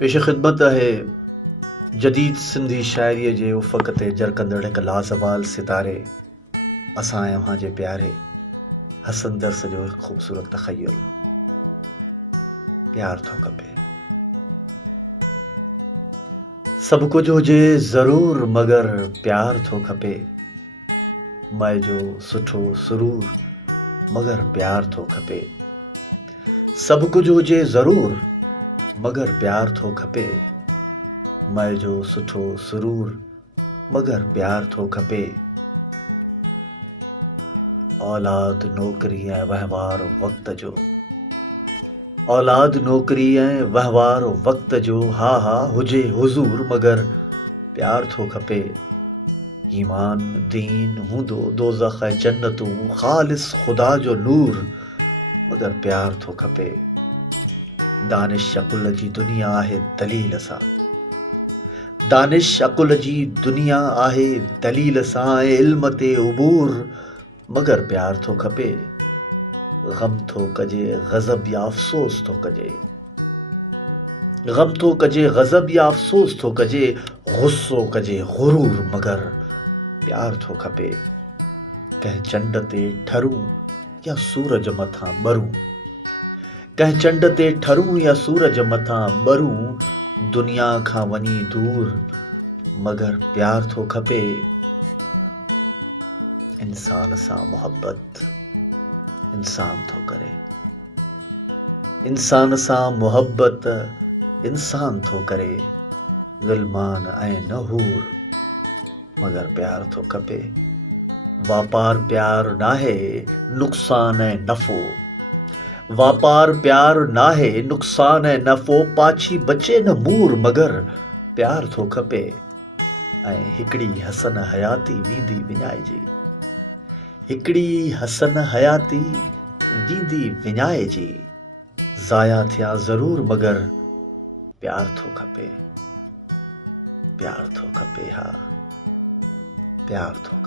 पेश ख़िदमत है जदीद सिंधी शाइरीअ जे उफ़क़ ते जरकंदड़ हिकु लाज़वाल सितारे असां ऐं अव्हां जे प्यारे हसन दर्स जो हिकु ख़ूबसूरत तख़य्युल। प्यार थो खपे, सभु कुझु हुजे ज़रूर मगर प्यार थो खपे। मए जो सुठो सुरूर मगर प्यार थो खपे। सभु कुझु हुजे ज़रूर मगर प्यार थो खपे। मए जो सुठो सुरूर मगर प्यार थो खपे। औलाद नौकरी ऐं वहिंवार वक़्त जो, औलाद नौकरी ऐं वहिंवार वक़्त जो, हा हा हुजे हुज़ूर मगर प्यार थो खपे। ईमान दीन हूंदो दोज़ख ऐं जन्नतूं, ख़ालिस ख़ुदा जो नूर मगर प्यार थो खपे। दानिश अकुल जी दुनिया आहे दलील सां, दानिश अकुल जी दुनिया आहे दलील सां, ऐं इल्म ते उबूर मगर प्यार थो खपे। ग़म थो कजे ग़ज़ब या अफ़सोस थो कजे, ग़म थो कजे ग़ज़ब या अफ़सोस थो कजे, ग़ुस्सो कजे ग़ुरूर मगर प्यार थो खपे। कंहिं चंड ते ठरूं या सूरज मथां ॿरूं, कंहिं चंड ते ठरूं या सूरज मथां ॿरूं, दुनिया खां वञी दूर मगर प्यार थो खपे। इंसान सां मुहबत इंसान थो करे, इंसान सां मुहबत इंसान थो करे। ग़िलमान ऐं नहूर मगर प्यार थो खपे। वापार प्यार नाहे नुक़सान ऐं नफ़ो, वापार प्यार नाहे नुक़सान ऐं नफ़ो, पाछी बचे न मूर मगर प्यार थो खपे। ऐं हिकिड़ी हसन हयाती वेंदी विञाइजी, हिकिड़ी हसन हयाती वेंदी विञाइजी, ज़ाया थिया ज़रूर मगर प्यार थो खपे। प्यार थो खपे, हा प्यार थो